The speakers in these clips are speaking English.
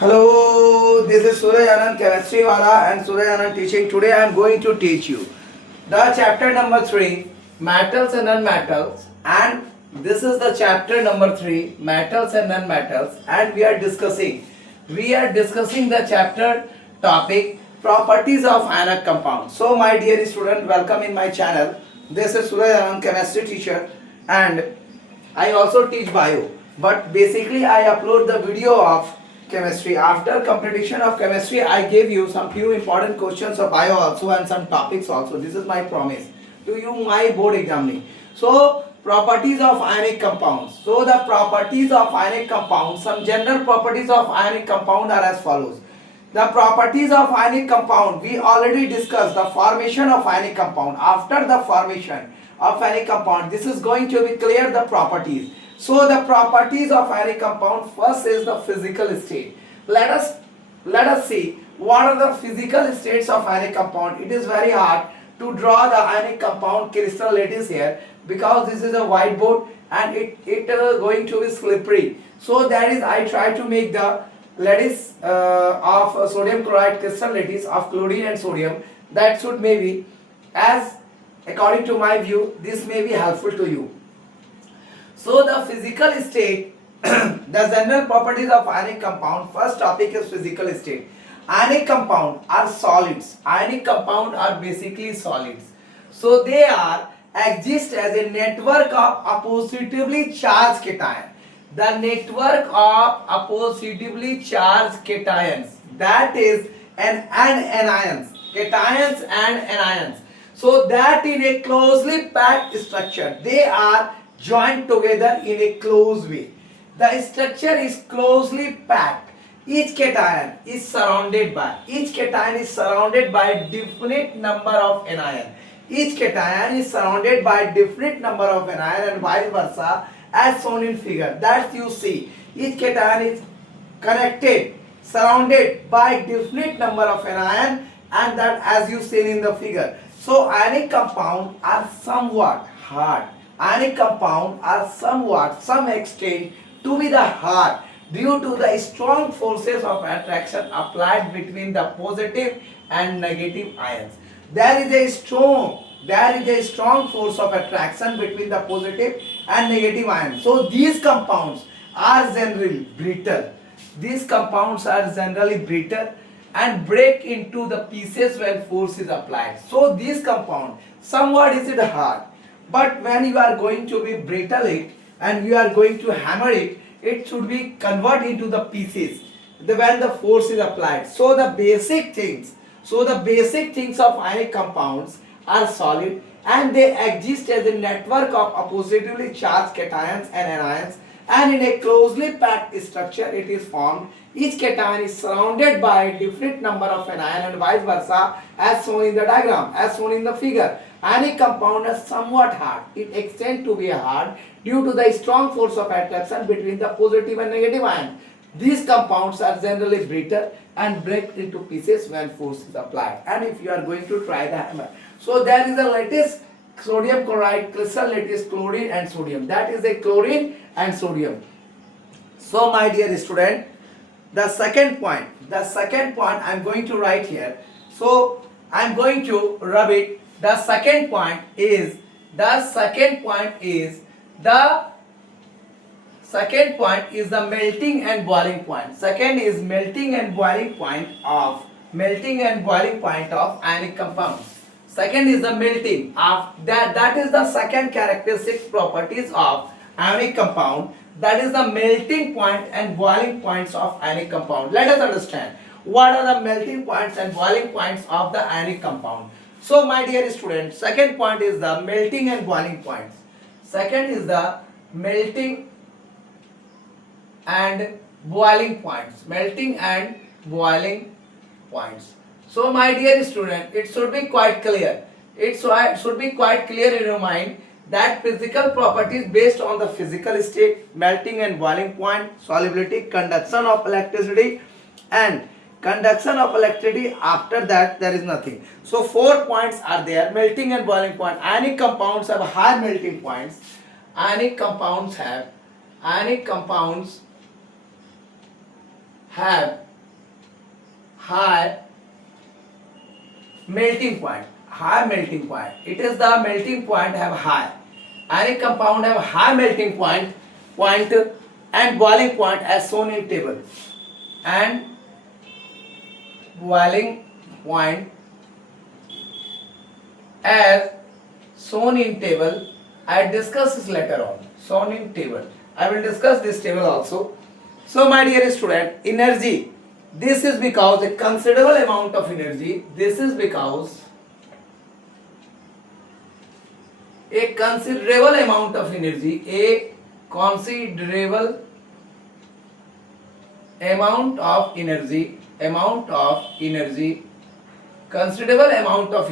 Hello, this is Surya Anand Chemistry Wala and Surya Anand teaching. Today I am going to teach you the chapter number 3 metals and nonmetals, and this is the chapter number 3 metals and nonmetals, and we are discussing the chapter topic properties of ionic compound. So my dear student, welcome in my channel. This is Surya Anand Chemistry teacher, and I also teach bio, but basically I upload the video of chemistry. After completion of chemistry, I gave you some few important questions of bio also and some topics also. This is my promise to you, my board examining. So properties of ionic compounds. So the properties of ionic compounds, some general properties of ionic compound are as follows. The properties of ionic compound, we already discussed the formation of ionic compound. After the formation of ionic compound, this is going to be clear the properties. So the properties of ionic compound, first is the physical state. Let us see what are the physical states of ionic compound. It is very hard to draw the ionic compound crystal lattice here because this is a whiteboard and it going to be slippery. So that is I try to make the lattice of sodium chloride crystal lattice of chlorine and sodium. That should maybe, as according to my view, this may be helpful to you. So the physical state, the general properties of ionic compound. First topic is physical state. Ionic compound are solids. Ionic compound are basically solids. So they are exist as a network of oppositively charged cation. The network of oppositively charged cations, that is anions, cations and anions. So that in a closely packed structure, they are joined together in a closed way. The structure is closely packed. Each cation is surrounded by a definite number of anion. Each cation is surrounded by a definite number of anion and vice versa, as shown in figure. That you see, each cation is connected, surrounded by definite number of anion, and that as you seen in the figure. So ionic compound are somewhat hard. Ionic compound are somewhat, some extent, to be the hard due to the strong forces of attraction applied between the positive and negative ions. There is a strong force of attraction between the positive and negative ions. So these compounds are generally brittle. These compounds are generally brittle and break into the pieces when force is applied. So this compound somewhat is it hard, but when you are going to be brittle it and you are going to hammer it, it should be converted into the pieces when the force is applied. So the basic things of ionic compounds are solid and they exist as a network of oppositively charged cations and anions, and in a closely packed structure it is formed. Each cation is surrounded by a different number of anion and vice versa, as shown in the diagram, as shown in the figure. Ionic compound is somewhat hard. It extends to be hard due to the strong force of attraction between the positive and negative ions. These compounds are generally brittle and break into pieces when force is applied. And if you are going to try the hammer, so there is a lattice sodium chloride crystal lattice chlorine and sodium. That is a chlorine and sodium. So my dear student, the second point I am going to write here. So I am going to rub it. The second point is the melting and boiling point. Second is melting and boiling point of ionic compounds. Second is the melting of that is the second characteristic properties of ionic compound. That is the melting point and boiling points of ionic compound. Let us understand what are the melting points and boiling points of the ionic compound. So my dear students, second point is the melting and boiling points. Second is the melting and boiling points. Melting and boiling points. So my dear student, it should be quite clear. It should be quite clear in your mind that physical properties based on the physical state, melting and boiling point, solubility, conduction of electricity, and conduction of electricity. After that there is nothing. So 4 points are there: melting and boiling point. Ionic compounds have high melting points. Ionic compounds have high melting point. High melting point. It is the melting point have high. Ionic compound have high melting point and boiling point as shown in table. And boiling point as shown in table. I discuss this later on. Shown in table. I will discuss this table also. So my dear student, energy. This is because a considerable amount of energy. This is because a considerable amount of energy. A considerable amount of energy. Considerable amount of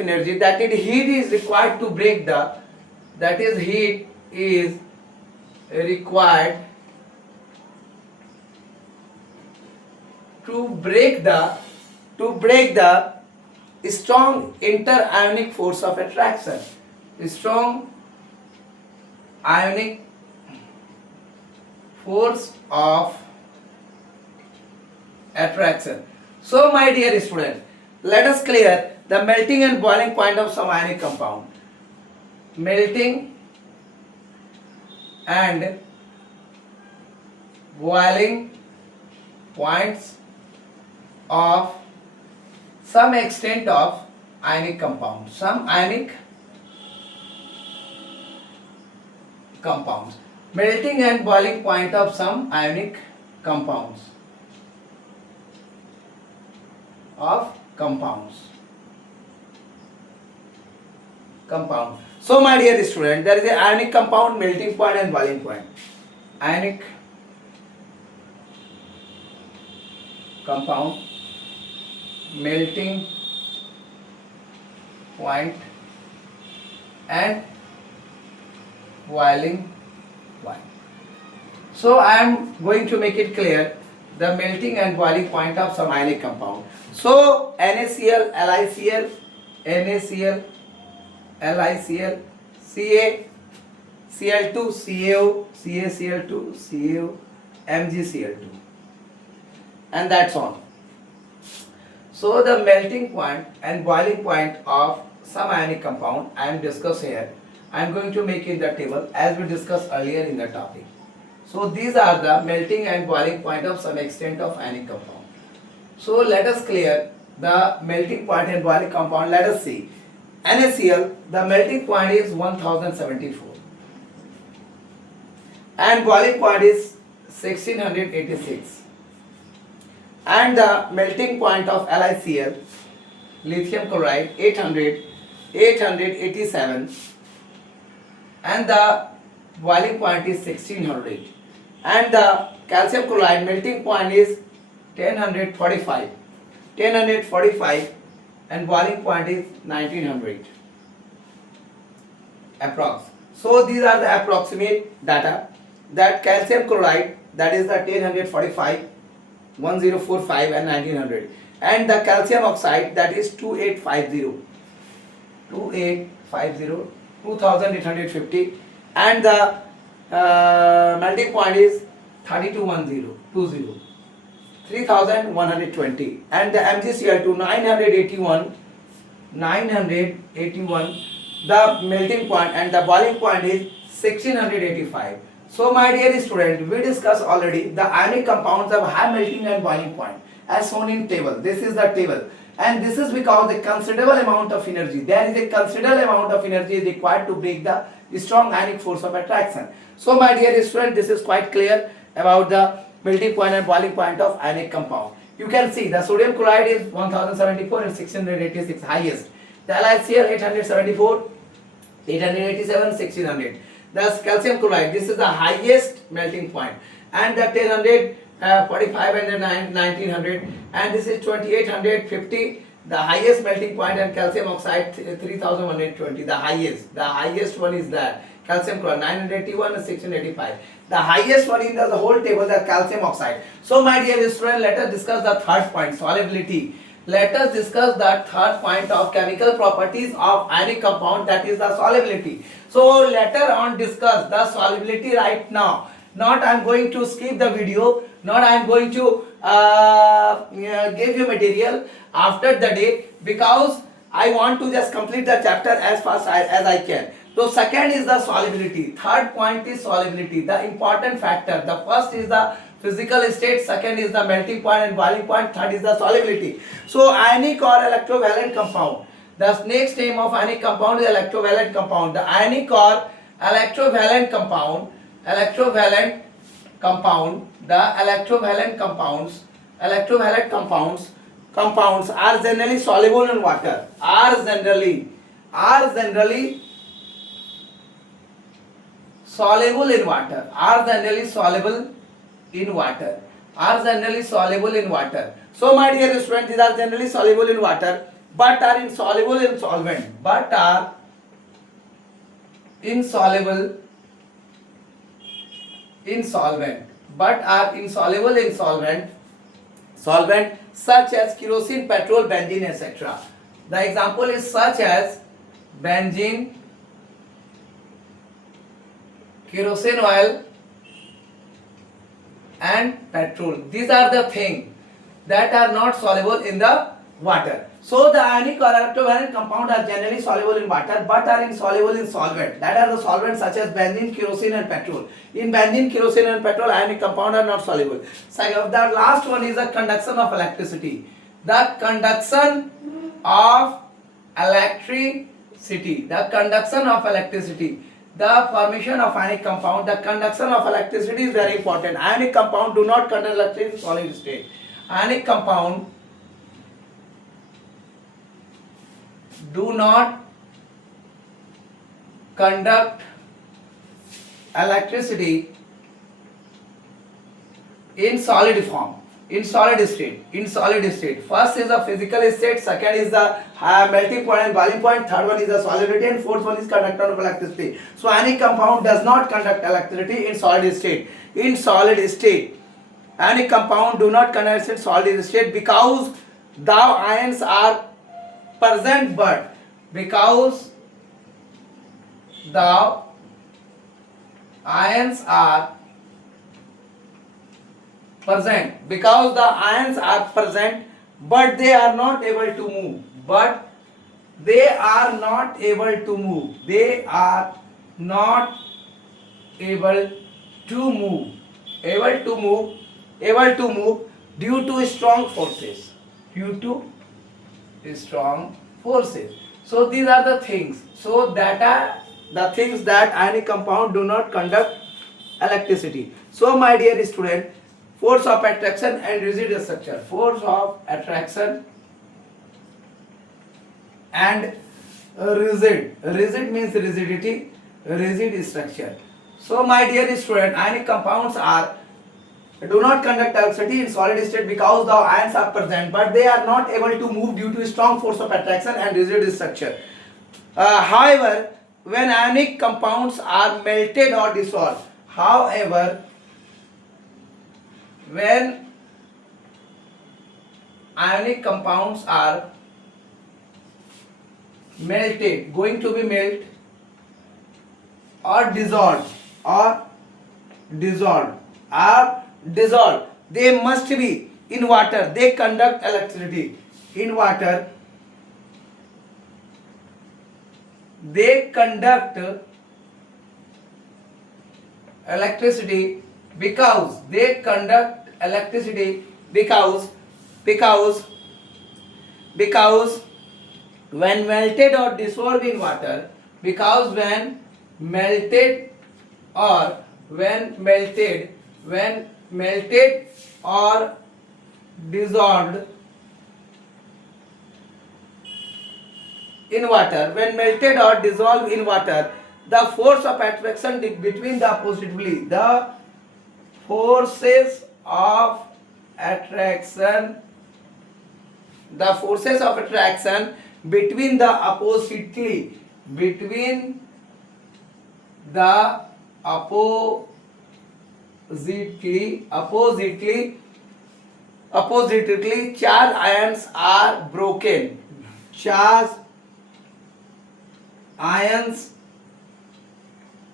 energy that is heat is required to break the, that is heat is required to break the strong inter-ionic force of attraction. Strong ionic force of attraction. So my dear student, let us clear the melting and boiling point of some ionic compound. Melting and boiling points of some extent of ionic compound. Some ionic compounds. Melting and boiling point of some ionic compounds. Compound. So my dear student, there is a ionic compound, melting point and boiling point. Ionic compound, melting point and boiling point. So I am going to make it clear the melting and boiling point of some ionic compound. So NaCl, LiCl, NaCl, LiCl, Ca, Cl2, CaO, CaCl2, CaO, MgCl2, and that's all. So the melting point and boiling point of some ionic compound I am discuss here. I am going to make in the table as we discussed earlier in the topic. So these are the melting and boiling point of some extent of ionic compound. So let us clear the melting point and boiling compound. Let us see. NaCl, the melting point is 1074 and boiling point is 1686, and the melting point of LiCl, lithium chloride, 887, and the boiling point is 1600, and the calcium chloride melting point is 1045 and boiling point is 1900 approx. So these are the approximate data. That calcium chloride, that is the 1045, 1045 and 1900, and the calcium oxide, that is 2850, 2850, and the melting point is 3210, 3120, and the MgCl2 981, the melting point and the boiling point is 1685. So my dear student, we discussed already the ionic compounds of high melting and boiling point as shown in table. This is the table, and this is because a considerable amount of energy, there is a considerable amount of energy is required to break the strong ionic force of attraction. So my dear student, this is quite clear about the melting point and boiling point of ionic compound. You can see the sodium chloride is 1074 and 686 highest. The LiCl 874, 887, 1600. The calcium chloride, this is the highest melting point, and the 1045 and the 1900, and this is 2850, the highest melting point, and calcium oxide 3120, the highest one is that calcium chloride 981 and 1685. The highest one in the whole table, the calcium oxide. So my dear student, let us discuss the third point, solubility. Let us discuss the third point of chemical properties of ionic compound, that is the solubility. So later on discuss the solubility right now. Not I am going to skip the video, not I am going to give you material after the day, because I want to just complete the chapter as fast as I can. So second is the solubility, third point is solubility, the important factor. The first is the physical state, second is the melting point and boiling point, third is the solubility. So ionic or electrovalent compound. The next name of ionic compound is electrovalent compound. The ionic or electrovalent compound, electrovalent compounds are generally soluble in water. Are generally soluble in water. Are generally soluble in water. Are generally soluble in water. So my dear students, these are generally soluble in water, but are insoluble in solvent. But are insoluble in solvent. But are insoluble in solvent such as kerosene, petrol, benzene, etc. The example is such as benzene, kerosene oil and petrol. These are the things that are not soluble in the water. So the ionic or electrovalent compound are generally soluble in water but are insoluble in solvent. That are the solvents such as benzene, kerosene and petrol. In benzene, kerosene and petrol, ionic compound are not soluble. So the last one is the conduction of electricity. The conduction of electricity. The conduction of electricity. The formation of ionic compound. The conduction of electricity is very important. Ionic compound do not conduct electricity in solid state. Ionic compound do not conduct electricity in solid form, in solid state. First is the physical state, second is the melting point and boiling point, third one is the solubility, and fourth one is conductor of electricity. So ionic compound does not conduct electricity in solid state. Ionic compound do not conduct in solid state because the ions are present, but because the ions are present, but they are not able to move. They are not able to move due to strong forces. So these are the things. So that are the things that ionic compound do not conduct electricity. So my dear student, force of attraction and rigid structure. Force of attraction and rigid. Rigid means rigidity, rigid structure. So my dear student, ionic compounds do not conduct electricity in solid state because the ions are present, but they are not able to move due to strong force of attraction and rigid structure. However, when ionic compounds are melted or dissolved, when ionic compounds are melted, going to be melt or dissolved, they must be in water. They conduct electricity in water. They conduct electricity because when melted or dissolved in water, when melted or dissolved in water, the force of attraction between the positively, the forces of attraction between the oppositely charged ions are broken. Charged ions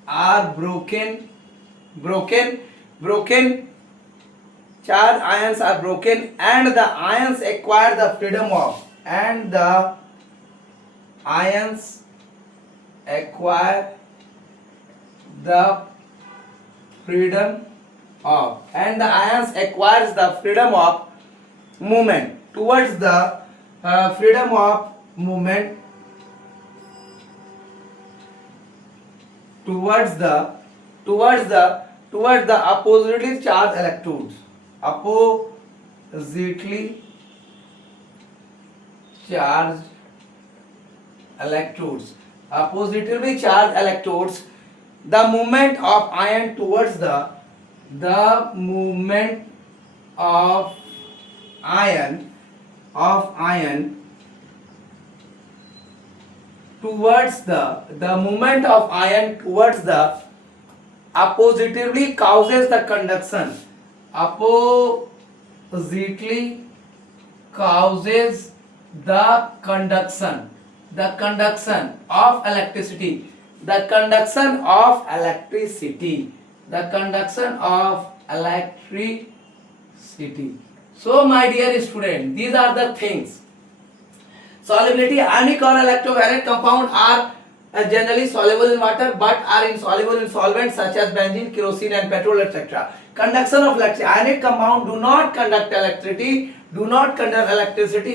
are broken broken, charged ions are broken, and the ions acquire the freedom of, and the ions acquire the freedom of, and the ions acquires the freedom of movement towards the freedom of movement towards the oppositely charged electrodes, oppositely charged electrodes, oppositely charged electrodes. The movement of ion towards the movement of ion towards the movement of ion towards the oppositively causes the conduction, oppositely causes the conduction of electricity, the conduction of electricity, the conduction of electricity. So my dear student, these are the things. Solubility: ionic or electrovariant compound are generally soluble in water but are insoluble in solvents such as benzene, kerosene and petrol, etc. Conduction of electricity: ionic compound do not conduct electricity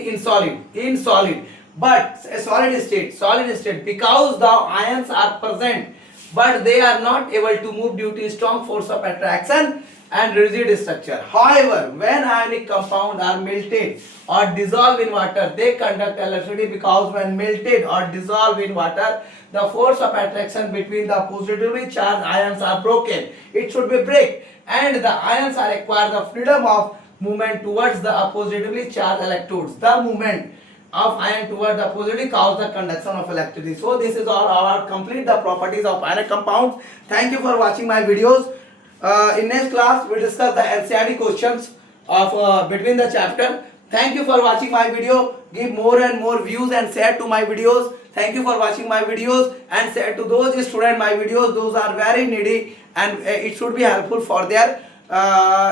in solid but a solid state because the ions are present but they are not able to move due to strong force of attraction and rigid structure. However, when ionic compounds are melted or dissolved in water, they conduct electricity because when melted or dissolved in water, the force of attraction between the positively charged ions are broken. It should be break, and the ions are acquire the freedom of movement towards the positively charged electrodes. The movement of ion towards the positively cause the conduction of electricity. So this is all our complete the properties of ionic compounds. Thank you for watching my videos. In next class we discuss the NCERT questions of between the chapter. Thank you for watching my video. Give more and more views and share to my videos. Thank you for watching my videos and share to those students my videos. Those are very needy and it should be helpful for their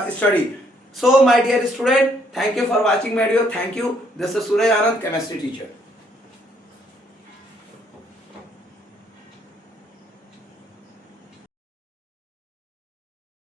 study. So my dear student, thank you for watching my video. Thank you. This is Suraj Anand, chemistry teacher.